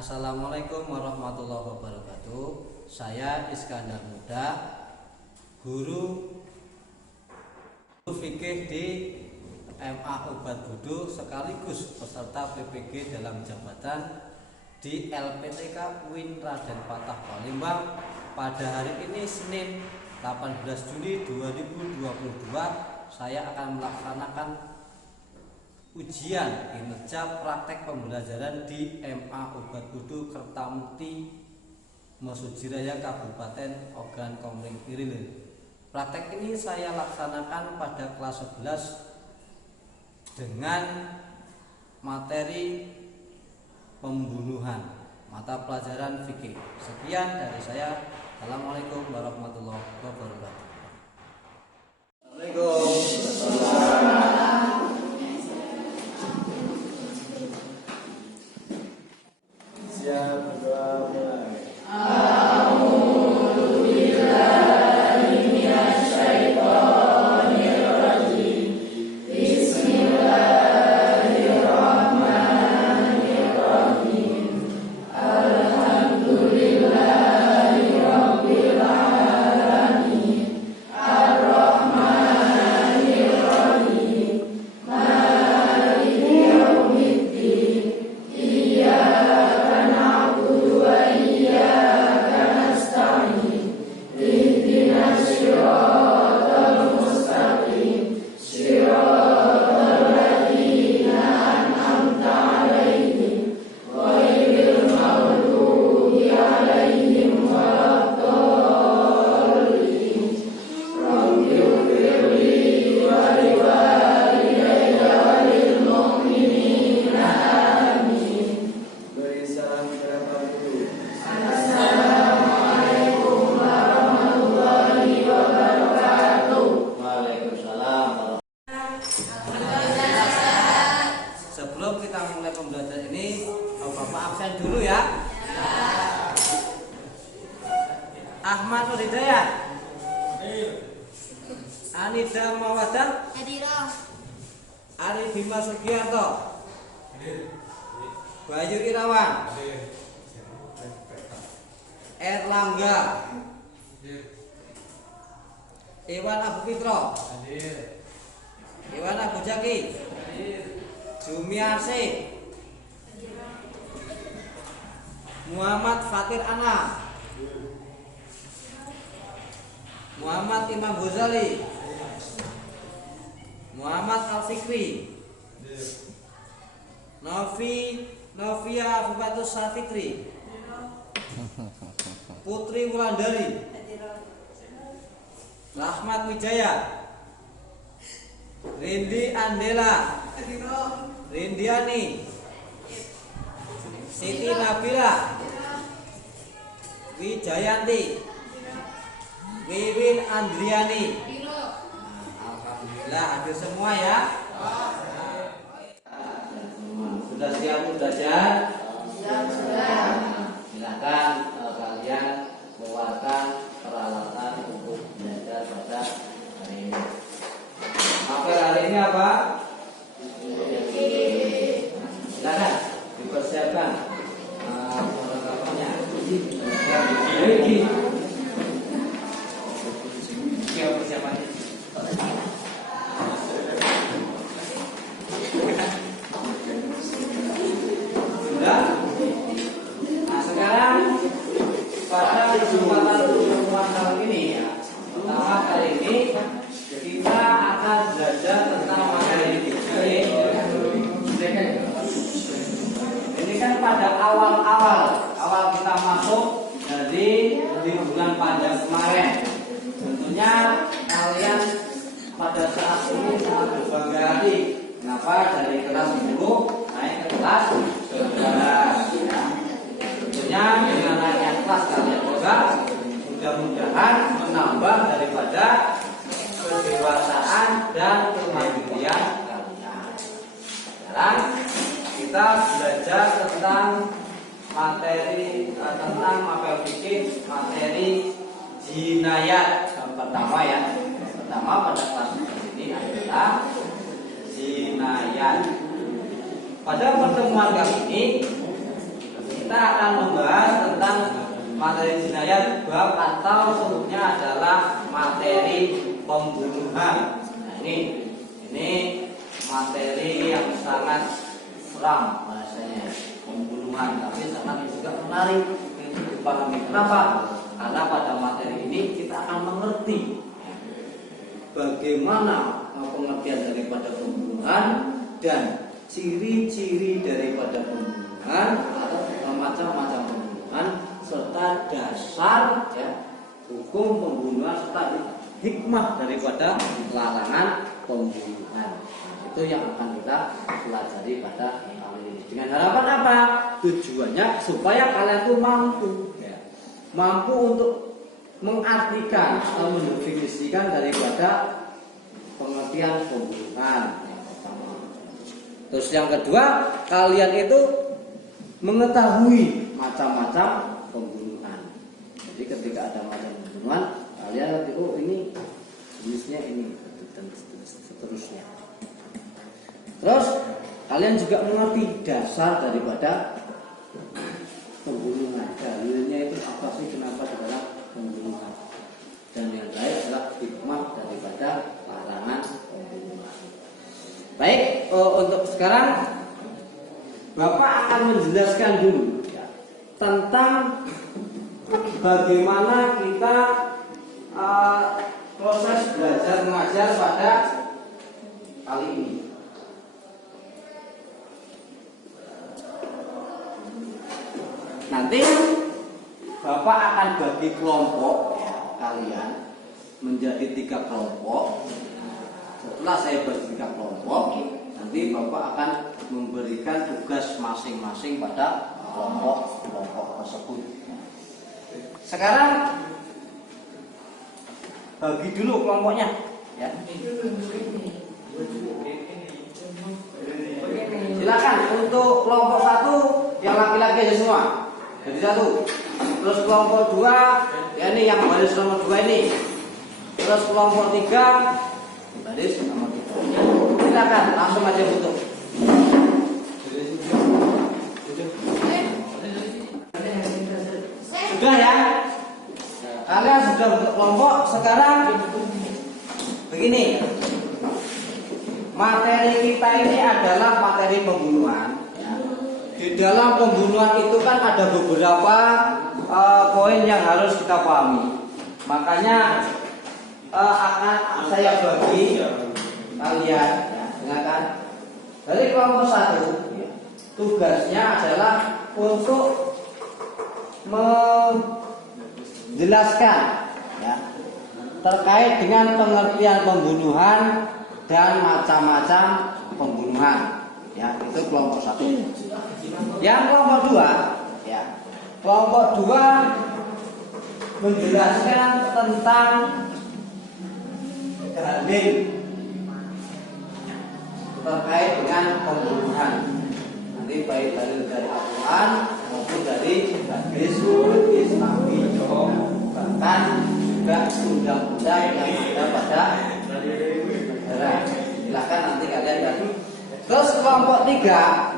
Assalamualaikum warahmatullahi wabarakatuh. Saya Iskandar Muda, guru fikih di MA Obat Bodo sekaligus peserta PPG dalam jabatan di LPTK UIN Raden Patah Palembang pada hari ini Senin 18 Juli 2022. Saya akan melaksanakan ujian kinerja praktek pembelajaran di MA Obat Bodo Kertamukti Mesujiraya Kabupaten Ogan Komering Ilir. Praktek ini saya laksanakan pada kelas 11 dengan materi pembunuhan mata pelajaran fikih. Sekian dari saya. Assalamualaikum warahmatullahi wabarakatuh. Sebelum kita mulai pembelajaran ini, Bapak absen dulu ya. Ahmad Hidayat, Anida Mawadah, Ari Bima Sugiarto, Bayu Irawan, Erlangga, Iwan Abu Fitro, Iwan Abu Jaki, Jumiarsi, Muhammad Fatir Ana, Muhammad Imam Ghazali, Muhammad Al-Fikri, Novia Fufatus Safikri, Putri Wulandari, Rahmat Wijaya, Rindi Andela, Rindiani, Siti Nabila, Wijayanti, Wiwin Andriani. Alhamdulillah hadir semua ya. Sudah siap belajar? Silakan kalian keluarkan peralatan untuk belajar pada hari ini. Maka hari ini apa? Silakan dipersiapkan perlengkapannya. Siap persiapannya. Sudah? Nah sekarang pada kesempatan pertemuan kali ini ya, pertama kali ini kita akan belajar tentang materi fikih. Ini kan pada awal kita masuk dari bulan panjang kemarin. Tentunya kalian pada saat ini sangat berbangga hati. Kenapa dari kelas 10 naik ke kelas 11 ya. Tentunya dengan naiknya kelas kalian juga mudah-mudahan menambah daripada kedewasaan dan kemandirian kalian. Sekarang kita belajar tentang materi tentang mapel fikih materi jinayat yang pertama ya. Pertama pada kelas ini adalah jinayat. Pada pertemuan kali ini kita akan membahas tentang materi jinayat bab atau sebutnya adalah materi pembunuhan. Nah, ini materi yang sangat seram bahasanya, pembunuhan, tapi sangat juga menarik untuk dipahami. Kenapa? Karena pada materi ini kita akan mengerti bagaimana pengertian daripada pembunuhan dan ciri-ciri daripada pembunuhan atau macam-macam pembunuhan serta dasar hukum pembunuhan serta hikmah daripada larangan pembunuhan. Itu yang akan kita pelajari pada kali ini. Dengan harapan apa? Tujuannya supaya kalian tuh mampu untuk mengartikan atau mendefinisikan daripada pengertian pembunuhan yang pertama. Terus yang kedua, kalian itu mengetahui macam-macam pembunuhan. Jadi ketika ada macam pembunuhan, kalian ngerti, oh ini jenisnya ini dan seterusnya. Terus kalian juga mengerti dasar daripada pembunuhan. Dalilnya itu apa sih, kenapa adalah pembunuhan? Dan yang lain adalah hikmah daripada larangan pembunuhan. Baik, untuk sekarang Bapak akan menjelaskan dulu tentang bagaimana kita proses belajar mengajar pada kali ini. Nanti Bapak akan bagi kelompok kalian menjadi 3 kelompok. Setelah saya bagi 3 kelompok, nanti Bapak akan memberikan tugas masing-masing pada kelompok tersebut. Sekarang bagi dulu kelompoknya, ya. Silakan untuk kelompok 1 yang laki-laki aja semua. Jadi 1. Terus kelompok 2, ya ini yang baris nomor 2 ini. Terus kelompok 3 baris nomor 3. Silakan langsung aja bentuk. Sudah ya? Kalian sudah bentuk kelompok. Sekarang begini. Materi kita ini adalah materi pembunuhan. Di dalam pembunuhan itu kan ada beberapa poin yang harus kita pahami. Makanya akan saya bagi kalian, dengarkan. Dari kelompok 1, tugasnya adalah untuk menjelaskan terkait dengan pengertian pembunuhan dan macam-macam pembunuhan. Ya, itu kelompok 1. Yang kelompok 2, kelompok 2 menjelaskan tentang dalil terkait dengan pembunuhan. Nanti baik dalil dari Al-Quran maupun dari hadis Nabi, bahkan juga undang-undang yang ada pada negara. Silakan nanti kalian lihat. Terus kelompok 3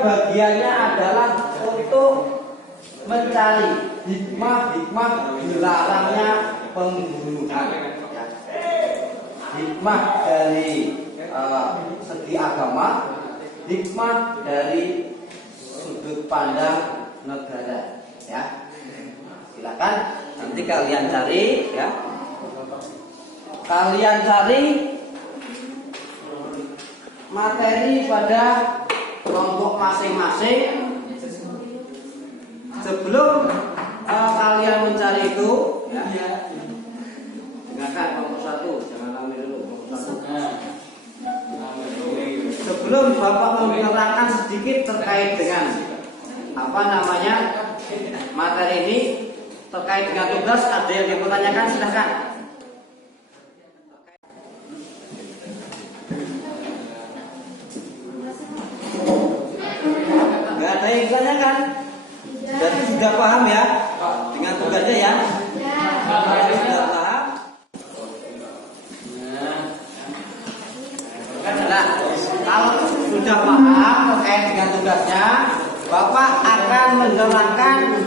bagiannya adalah untuk mencari hikmah dilarangnya pembunuhan. Hikmah dari segi agama, hikmah dari sudut pandang negara. Ya, silakan nanti kalian cari. Ya, kalian cari materi pada kelompok masing-masing. Sebelum kalian mencari itu, dengarkan kelompok 1, jangan ambil dulu kelompok 1. Sebelum Bapak menerangkan sedikit terkait dengan materi ini, terkait dengan tugas, ada yang dipertanyakan, silahkan. Gak ada yang ditanyakan. Jadi sudah paham ya dengan tugasnya ya? Sudah paham? Nah, kalau sudah paham terkait dengan tugasnya, Bapak akan menerangkan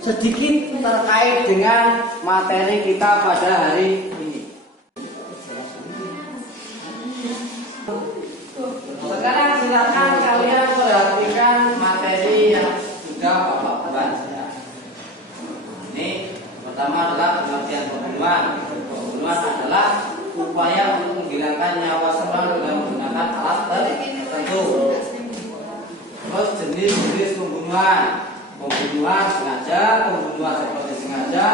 sedikit terkait dengan materi kita pada hari ini. Sekarang silakan kalian perhatikan materi yang sudah Bapak baca. Ini pertama adalah pengertian pembunuhan. Pembunuhan adalah upaya untuk menghilangkan nyawa seorang dengan menggunakan alat tertentu. Terus jenis-jenis pembunuhan: pembunuhan sengaja, pembunuhan seperti sengaja,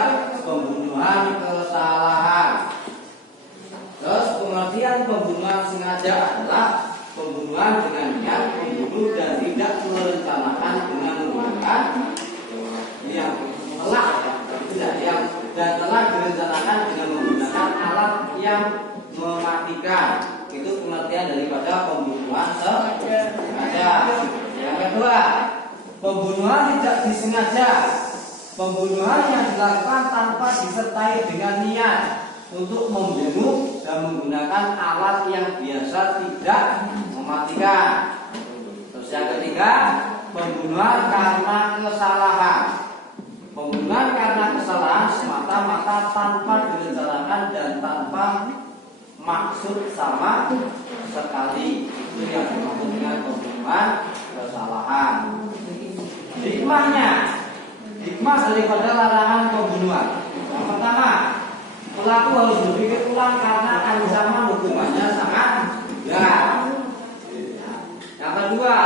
pembunuhan kesalahan. Terus pengertian pembunuhan sengaja adalah pembunuhan dengan niat membunuh dan tidak merencanakan dengan menggunakan yang telah direncanakan dengan menggunakan alat yang mematikan. Itu pengertian daripada pembunuhan sengaja. Yang kedua, pembunuhan tidak disengaja. Pembunuhan yang dilakukan tanpa disertai dengan niat untuk membunuh dan menggunakan alat yang biasa tidak mematikan. Terus yang ketiga, pembunuhan karena kesalahan. Pembunuhan karena kesalahan semata-mata tanpa direncanakan dan tanpa maksud sama sekali. Itu yang dimaksud dengan pembunuhan kesalahan. Hikmah daripada larangan pembunuhan. Yang pertama, pelaku harus berpikir ulang karena ancaman hukumannya sangat berat. Yang kedua,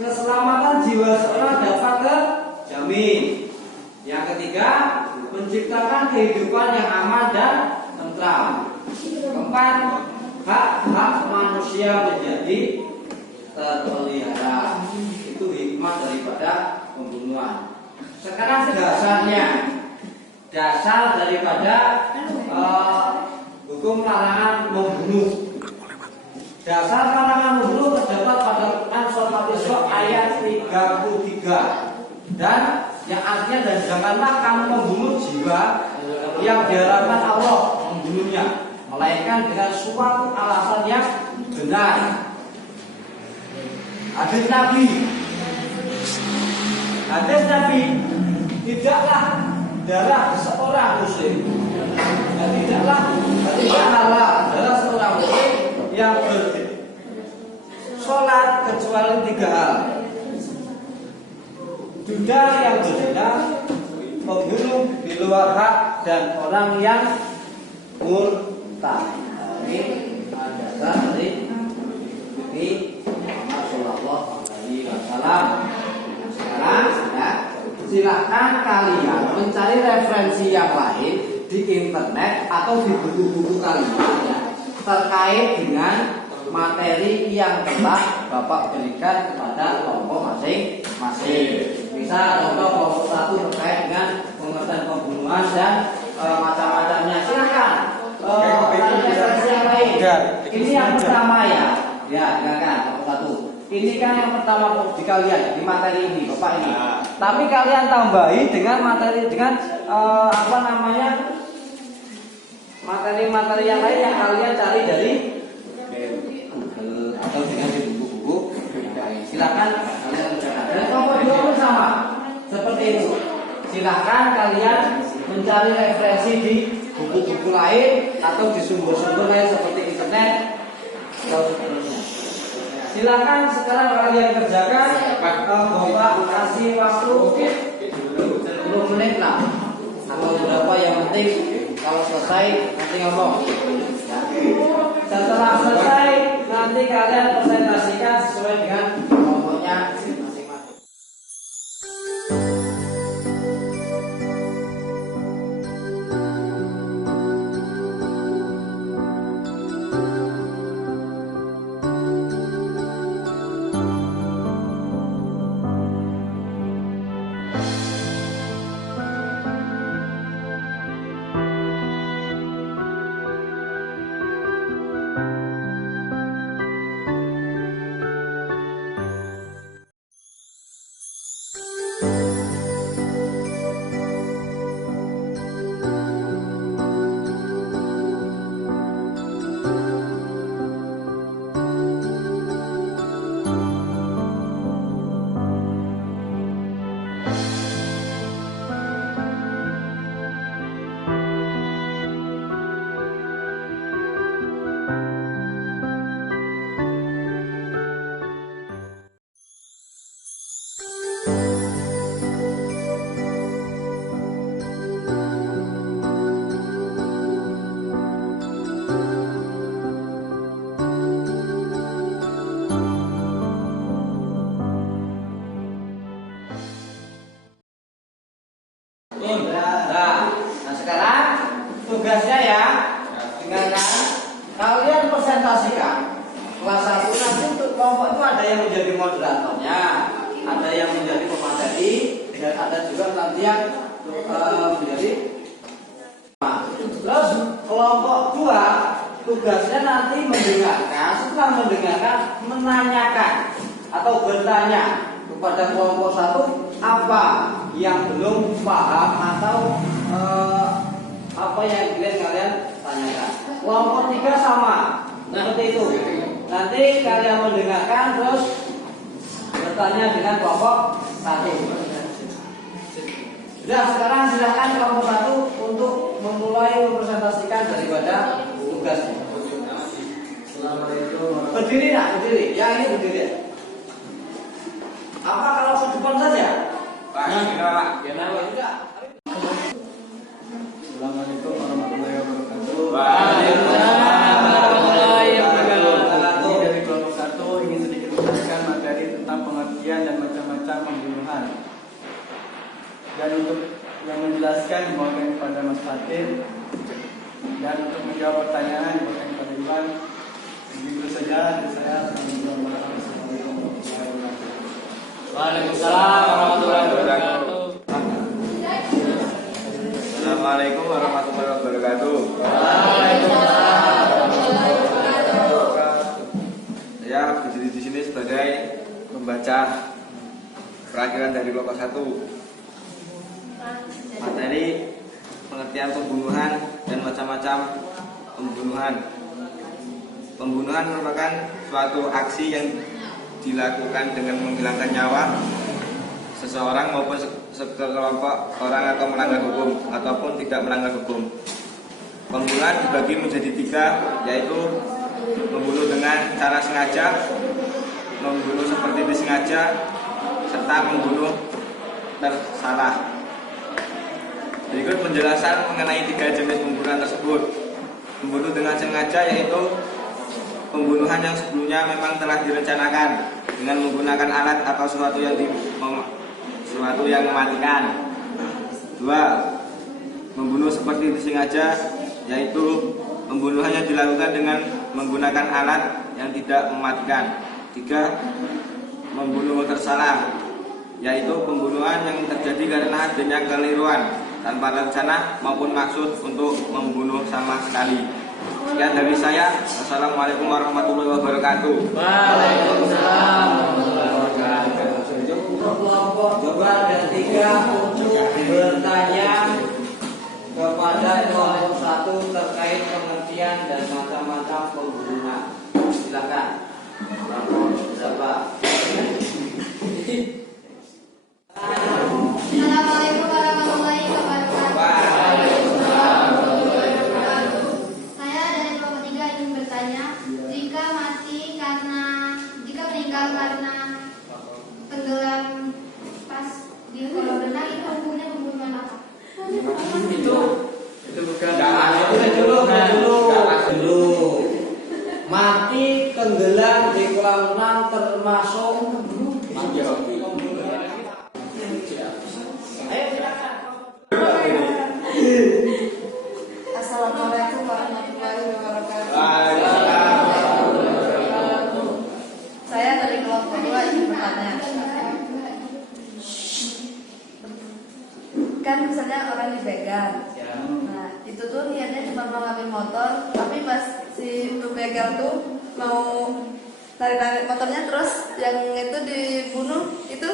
keselamatan jiwa seorang dapat terjamin. Yang ketiga, menciptakan kehidupan yang aman dan tentram. Keempat, hak manusia menjadi terpelihara. Itu hikmah daripada pembunuhan. Sekarang dasar daripada hukum larangan membunuh. Dasar larangan membunuh terdapat pada Quran surat Al-Isra ayat 33 dan yang artinya, dan janganlah kamu membunuh jiwa yang diharapkan Allah membunuhnya, melainkan dengan suatu alasan yang benar. Hadis Nabi, tidaklah darah seorang muslim dan tidaklah halal darah seorang muslim yang bersolat kecuali 3 hal: duda yang berzina, pembunuh di luar hak, dan orang yang murtad. Ini dasar dari Muhammad Sallallahu Alaihi Wasallam. Sekarang silakan kalian mencari referensi yang lain di internet atau di buku-buku kalian terkait dengan materi yang telah Bapak berikan kepada kelompok masing-masing. Bisa contoh kelompok 1 terkait dengan pengertian pembunuhan dan macam-macamnya. Silakan referensi yang lain. Ini yang pertama ya. Ya, silakan kelompok 1. Ini kan yang pertama di kalian di materi ini, Bapak ini. Tapi kalian tambahi dengan materi materi yang lain yang kalian cari dari Google atau dengan di buku-buku yang lain. Silakan kalian mencatat. Dan kelompok 2 pun sama seperti itu. Silakan kalian mencari referensi di buku-buku lain atau di sumber-sumber lain seperti internet atau seterusnya. Silakan sekarang kalian kerjakan. Bapak kasih waktu 10 menit lah atau berapa, yang penting kalau selesai nanti ngomong. Setelah selesai nanti kalian presentasikan sesuai dengan kelompoknya masing-masing. nanti yang menjadi. Terus kelompok 2 tugasnya nanti mendengarkan, setelah mendengarkan menanyakan atau bertanya kepada kelompok 1 apa yang belum paham atau apa yang kalian tanyakan. Kelompok 3 sama seperti itu. Nanti kalian mendengarkan terus bertanya dengan kelompok 1. Sudah, sekarang silakan kelompok 1 untuk memulai mempresentasikan daripada tugasnya. Assalamualaikum. Berdiri nak, berdiri. Yang ini berdiri. Apa kalau ke depan saja? Assalamualaikum warahmatullahi wabarakatuh. Waalaikumsalam warahmatullahi wabarakatuh. Ini dari kelompok 1 ingin sedikit menjelaskan materi tentang pengertian dan macam-macam pembunuhan. Dan untuk yang menjelaskan dimohonkan kepada Mas Fatir, dan untuk menjawab pertanyaan dimohonkan kepada Iwan. Begitu saja dari saya. Waalaikumsalam warahmatullahi wabarakatuh. Assalamualaikum warahmatullahi wabarakatuh. Saya berdiri di sini sebagai pembaca perakhiran dari kelompok 1. Materi pengertian pembunuhan dan macam-macam pembunuhan. Pembunuhan merupakan suatu aksi yang dilakukan dengan menghilangkan nyawa seseorang maupun sekelompok orang atau melanggar hukum ataupun tidak melanggar hukum. Pembunuhan dibagi menjadi 3, yaitu membunuh dengan cara sengaja, membunuh seperti disengaja, serta membunuh tersalah. Berikut penjelasan mengenai 3 jenis pembunuhan tersebut. Membunuh dengan sengaja yaitu pembunuhan yang sebelumnya memang telah direncanakan dengan menggunakan alat atau sesuatu yang mematikan. 2. Membunuh seperti disengaja yaitu pembunuhan yang dilakukan dengan menggunakan alat yang tidak mematikan. 3. Membunuh tersalah yaitu pembunuhan yang terjadi karena adanya keliruan tanpa rencana maupun maksud untuk membunuh sama sekali. Sekian dari saya. Assalamualaikum warahmatullahi wabarakatuh. Waalaikumsalam warahmatullahi wabarakatuh. Kelompok 2 dan 3 untuk bertanya kepada kelompok 1 terkait pengertian dan macam-macam pembunuhan. Silakan. Kelompok berapa? Assalamualaikum warahmatullahi wabarakatuh. Saya dari kelompok 3 ingin bertanya, jika meninggal karena tenggelam pas di kolam renang itu hukumnya pembunuhan apa? Itu bukan. Dulu. Mati tenggelam di kolam renang termasuk pembunuhan. Assalamualaikum warahmatullahi wabarakatuh. Saya dari kelompok 2 ingin bertanya. Kan misalnya orang dibegal. Nah, itu tuh niatnya cuma mau ngambil motor, tapi pas si pembegal tuh mau tarik motornya terus yang itu dibunuh, itu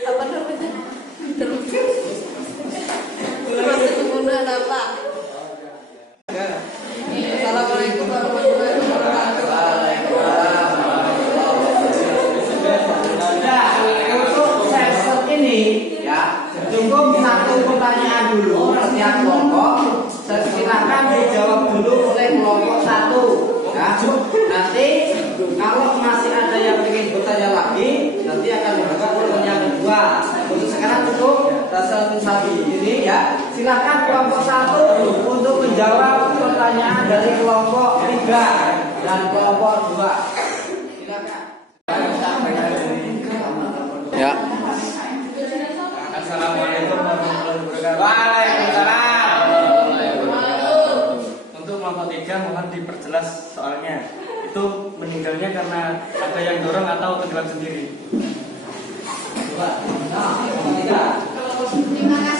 apa namanya? Terus pembunuhan apa? Assalamualaikum warahmatullahi wabarakatuh. Untuk session ini ya cukup satu pertanyaan dulu setiap kelompok. Silakan dijawab dulu oleh kelompok 1. Ya, nanti kalau masih ada yang ingin bertanya lagi, nanti akan dibuka pertanyaan kedua. Untuk sekarang cukup session satu ini ya. Silakan kelompok 1 untuk menjawab pertanyaan dari kelompok 3 dan kelompok 2. Silakan. Ya. Assalamualaikum warahmatullahi wabarakatuh. Waalaikumsalam. Untuk kelompok 3 mohon diperjelas soalnya. Itu meninggalnya karena ada yang dorong atau tenggelam sendiri. Nah, 3. Terima kasih.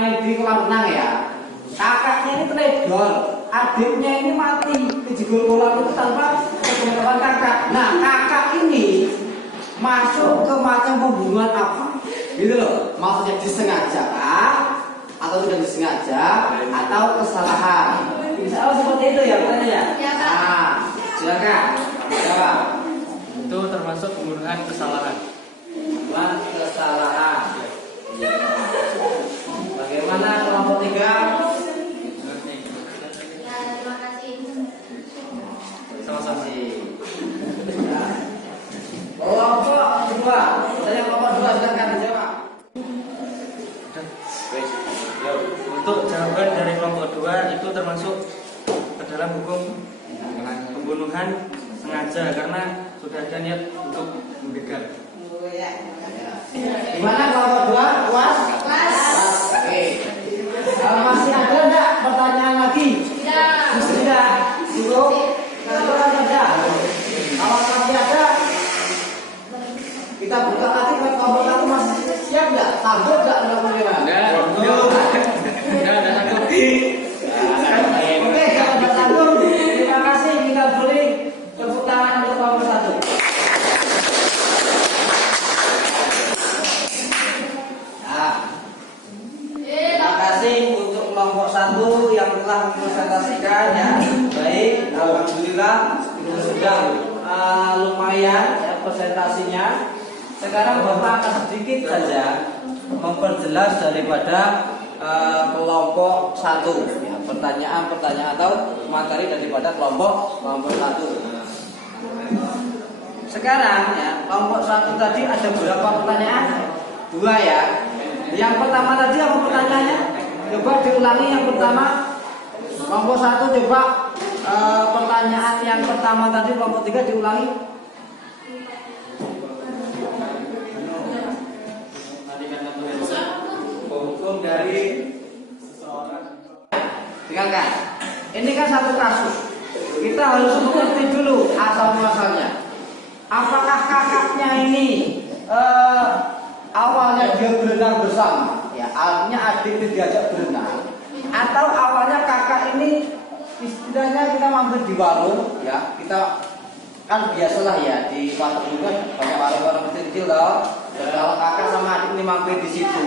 main di kolam renang ya. Kakaknya ini teledor, adiknya ini mati di jegur kolam itu tanpa pengetahuan kakak. Nah, kakak ini masuk ke macam pembunuhan apa? Gitu loh. Maksudnya disengaja atau tidak disengaja atau kesalahan. Bisa seperti itu ya pertanyaannya. Ya, Pak. Nah, silakan. Jawab. Itu termasuk pembunuhan kesalahan. Pembunuhan kesalahan. Bagaimana kelompok 3? Ya, terima kasih. Sama-sama. Kelompok 2. Saya kelompok 2 silakan dijawab. Untuk jawaban dari kelompok 2 itu termasuk ke dalam hukum pembunuhan sengaja karena sudah ada niat untuk membegal. Gimana kelompok 2? Puas? Puas. Oke. Masih ada enggak pertanyaan lagi? Ya. Sudah. Cukup. Kalau ada. Kalau masih ada, kita buka lagi buat kelompok 1 masih siap enggak? Sanggup enggak dengan bagaimana? Udah sanggup. Oke, kalau sudah sanggup, terima kasih. Kita beri tepuk tangan untuk kelompok 1. Nah, terima kasih untuk kelompok 1 yang telah mempresentasikan ya. Baik, alhamdulillah itu sudah lumayan ya presentasinya. Sekarang Bapak akan sedikit saja memperjelas daripada kelompok 1 ya, pertanyaan-pertanyaan atau materi daripada kelompok 1. Sekarang ya, kelompok 1 tadi ada berapa pertanyaan? 2 ya. Yang pertama tadi apa pertanyaannya? Coba diulangi yang pertama. Kelompok 1 coba pertanyaan yang pertama tadi kelompok 3 diulangi. Hukum dari seseorang. Tinggalkan. Ini kan satu kasus. Kita harus mengerti dulu asal muasalnya. Apakah kakaknya ini awalnya dia berenang bersama, ya artinya adik itu diajak berenang, atau awalnya kakak ini istilahnya kita mampir di warung, ya kita kan biasalah ya di warung juga banyak warung-warung kecil-kecil loh. Dan kalau kakak sama adik ini mampir di situ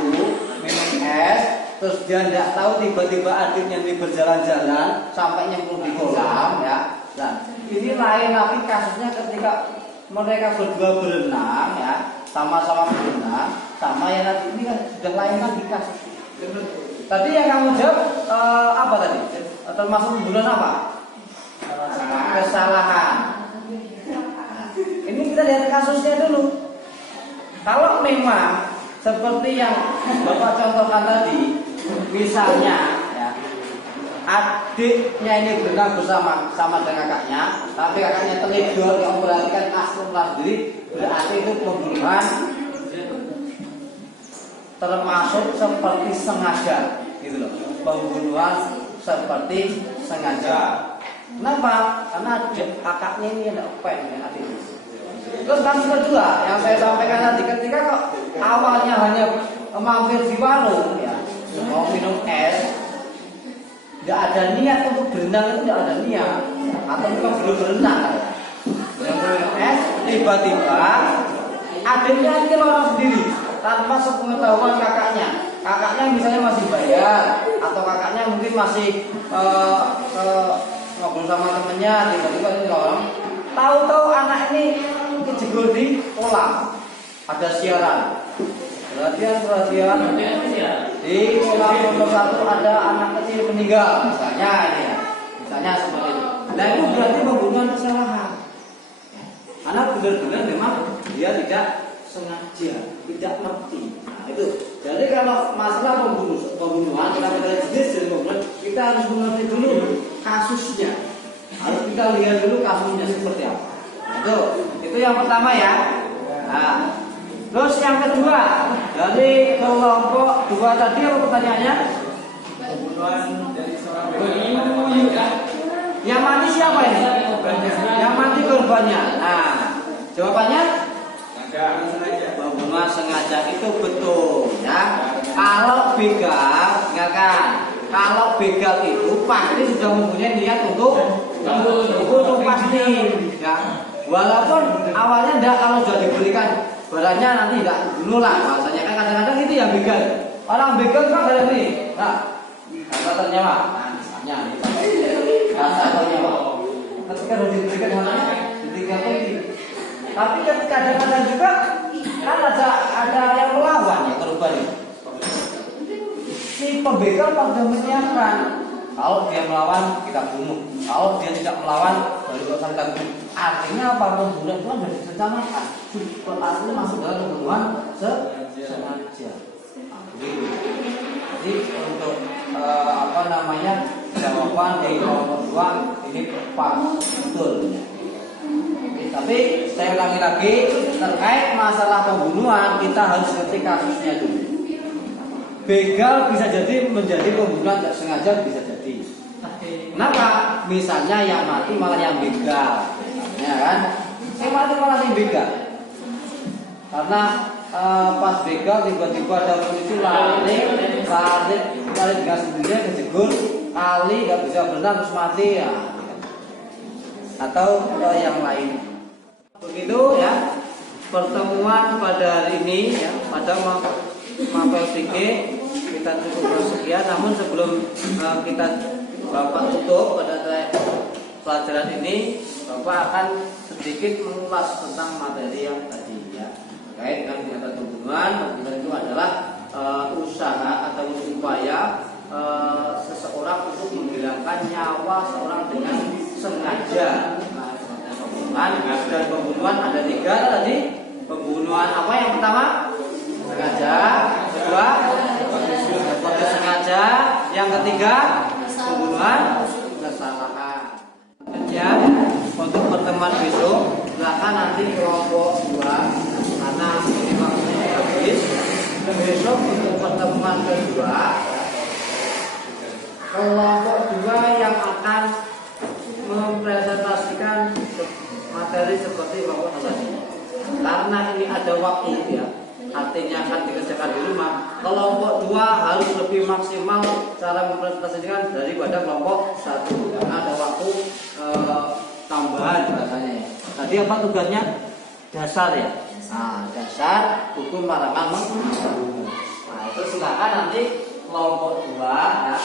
minum es, terus dia tidak tahu tiba-tiba adiknya ini berjalan-jalan sampai nyemplung di kolam, ya. Nah ini lain lagi kasusnya ketika mereka berdua berenang, ya sama-sama berenang, sama yang nanti ini kan sudah lain lagi kasus. Tadi yang kamu jawab apa tadi? Termasuk pembunuhan apa? Kesalahan. Nah, ini kita lihat kasusnya dulu. Kalau memang seperti yang Bapak contohkan tadi, misalnya ya, adiknya ini berenang bersama dengan kakaknya, tapi kakaknya teledor yang memperhatikan asal sendiri, berarti itu pembunuhan termasuk seperti sengaja, gitu loh. Pembunuhan seperti sengaja. Kenapa? Karena kakaknya ini ada pen dengan adik. Terus kasus kedua yang saya sampaikan tadi, ketika kok awalnya hanya mampir di warung, ya mau minum es, tidak ada niat untuk berenang, itu tidak ada niat, atau bukan belum berenang, minum es, tiba-tiba adiknya ini orang sendiri tanpa sepengetahuan kakaknya. Kakaknya misalnya masih bayar, atau kakaknya mungkin masih ngobrol sama temennya, tiba-tiba ini orang tahu-tahu anak ini kejegur di kolam, ada siaran. Perhatian di kolam nomor 1 ada anak kecil meninggal, misalnya ini ya, misalnya seperti itu. Nah itu berarti pembunuhan kesalahan. Anak benar-benar memang dia tidak sengaja, tidak ngerti. Nah itu. Jadi kalau masalah pembunuhan, kita jenis dari pembunuhan, kita harus mengerti dulu kasusnya. Harus kita lihat dulu kasusnya seperti apa. Itu yang pertama ya. Nah, terus yang kedua dari kelompok 2 tadi apa pertanyaannya? Pembunuhan dari seorang Yang mati siapa ini? Yang mati korbannya. Nah, jawabannya? sengaja. Pembunuhan sengaja itu betul ya. Kalau begal dengarkan. Kalau begal itu pasti sudah mempunyai niat untuk pasti, ya. Walaupun awalnya enggak, kalau sudah diberikan barangnya nanti enggak bunuh lah bahasanya kan, kadang-kadang itu yang begal. Orang begal kan kayak ini. Nah, kata ternyawa. Nah, misalnya kata ternyawa. Ketika sudah diberikan barangnya diberikan lagi. Tapi kadang-kadang juga kan ada yang melawan ya korban ini. Si pembegal pada menyiapkan, kalau dia melawan kita bunuh, kalau dia tidak melawan baru kita bunuh. Artinya apa? Pembunuhan itu kan sudah direncanakan, artinya masuk dalam pembunuhan sengaja. Jadi untuk jawaban di nomor 2 ini pas betul. Tapi saya ulangi lagi, terkait masalah pembunuhan kita harus ngerti kasusnya dulu. Begal bisa jadi menjadi pembunuhan tidak sengaja, bisa jadi. Kenapa? Misalnya yang mati malah yang begal, ya kan? Yang mati malah yang begal. Karena pas begal tiba-tiba ada polisi lari dengan sendirinya kejegur kali nggak bisa berenang terus mati ya. Atau yang lain. Begitu ya pertemuan pada hari ini ya, pada mapel fikih kita cukup sekian. Namun sebelum kita Bapak tutup pada pelajaran ini, Bapak akan sedikit mengulas tentang materi yang tadi ya, terkait dengan kegiatan pembunuhan. Pembunuhan itu adalah usaha atau upaya seseorang untuk menghilangkan nyawa seorang dengan sengaja. Dan pembunuhan ada 3 tadi. Pembunuhan apa yang pertama? Sengaja. Kedua, motif sengaja. Yang ketiga, pembunuhan kesalahan. Ya, untuk pertemuan besok silakan nanti kelompok 2 karena ini waktunya habis. Besok untuk pertemuan kedua kelompok 2 yang akan mempresentasikan materi seperti kelompok tadi. Karena ini ada waktu ya, artinya akan dikerjakan di rumah. Kelompok 2 harus lebih maksimal cara mempresentasikan daripada kelompok 1 karena ada waktu tambahan katanya ya. Tadi apa tugasnya? Dasar ya. Nah, dasar hukum larangan membunuh. Nah, itu silakan nanti kelompok 2 ya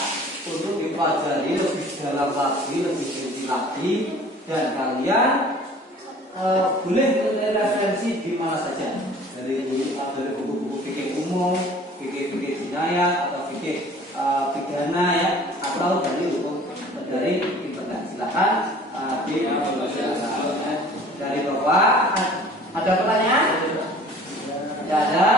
untuk dipelajari lebih dalam lagi, lebih teliti lagi, dan kalian boleh referensi di mana saja dari buku-buku fikih umum, fikih jinayat atau fikih pidana ya, atau dari hukum dari internet. Silakan dari Bapak ada pertanyaan? Tidak ada.